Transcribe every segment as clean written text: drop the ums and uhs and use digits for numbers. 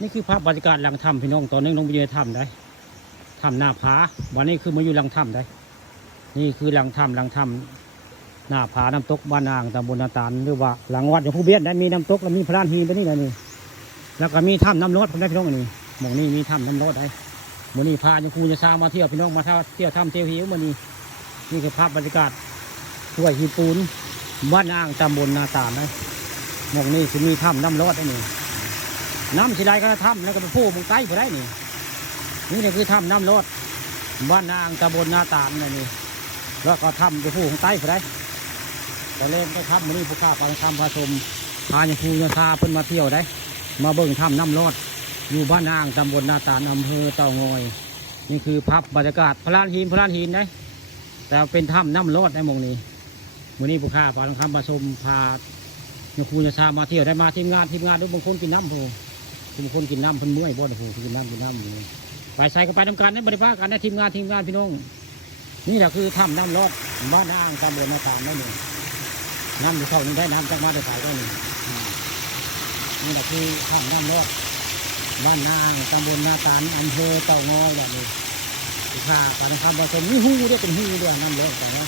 นี่คือภาพบรรยากาศหลังถ้ำพี่น้องตอนนึงน้องไปยืนถ้ำได้ถ้ำหน้าผาวันนี้คือมาอยู่หลังถ้ำได้นี่คือหลังถ้ำหน้าผาน้ำตกบ้านนางตำบลนาตาลหรือว่าหลังวัดหลวงปู่เบี้ยนได้มีน้ำตกแล้วมีพระลานหินไปนี่นะนี่แล้วก็มีถ้ำน้ำรดผมได้พี่น้องอันนี้หมองนี่มีถ้ำน้ำรดได้เมื่อนี้พาโยมครูจะซามาเที่ยวพี่น้องมาเที่ยวถ้ำเที่ยวหิวมื่อนี้นี่คือภาพบรรยากาศห้วยหินปูนบ้านนางตำบลนาตาลนะหมองนี่จะมีถ้ำน้ำรดได้นี่น้ำสีไรก็ถ้ำแล้วก็ไปพูมึงใต้ไปได้นี่นี่คือถ้ำน้ำรดบ้านนางตำบลนาตาลนี่แล้วก็ถ้ำไปพูของใต้ไปได้แต่เล่นก็ถ้ำมันนี่ผู้ข้าฟังธรรมพาชมพาอย่างครูยาซาเพิ่นมาเที่ยวได้มาเบิ่งถ้ำน้ำรดอยู่บ้านนางตำบลนาตาลอำเภอเต่างอยนี่คือภาพบรรยากาศพระลานหินได้แต่เป็นถ้ำน้ำรดในหมองนี้มื้อนี้ผู้ข้าฟังธรรมพาชมพาอย่างครูยาซามาเที่ยวได้มาทีมงานด้วยบางคนกินน้ำผู้บางคนกินน้ำเพิ่นเมื่อยบ่ได้ผู้กินน้ำอยู่ไปใส่กันไปทำการในบริภาคกันในทีมงานพี่น้องนี่แหละคือถ้ำน้ำรดบ้านนางตำบลนาตาลนั่นเองน้ำอยู่เข้านี่ได้น้ำจากมาได้ถ่ายก็นี่แหละคือถ้ำน้ำรดบ้านนางตำบลนาตาลอำเภอเต่างอยแบบนี้ค่ะการทำผสมนี่หูด้วยเป็นหูด้วยน้ำรดแต่ว่า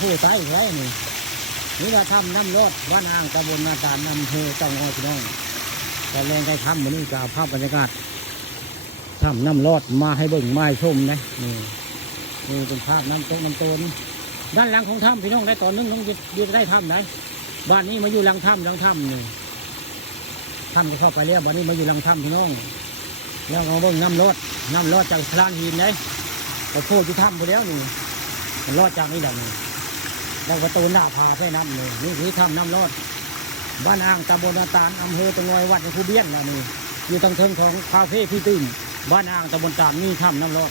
ผู้ใต้อีกแล้วนี่แหละถ้ำน้ำรดบ้านนางตำบลนาตาลอำเภอเต่างอยพี่น้องแต่แรงได้ถ้ำวันนี้ก็ภาพบรรยากาศถ้ำน้ำรดมาให้เบิ่งมาให้ชมนะนี่เป็นภาพน้ำตกน้ำโตนด้านหลังของถ้ำพี่น้องได้ตอนนึงน้องยืนได้ถ้ำไหนบ้านนี้มาอยู่หลังถ้ำนี่ถ้ำก็เข้าไปแล้วบ้านนี้มาอยู่หลังถ้ำพี่น้องแล้วเราเบิ่งน้ำรดจากพลานหินเลยเราโผล่ที่ถ้ำไปแล้วนี่มันรอดจากนี่แหละนี่แล้วประตูหน้าผาแค่น้ำนี่คือถ้ำน้ำรดบ้านอ่างตำบลนาตาลอำเภอตะงอยวัดหลวงปู่เบี้ยนนี่อยู่ตรงเทิงของคาเฟ่พี่ตื้นบ้านอ่างตำบลตาลมีถ้ำน้ำรด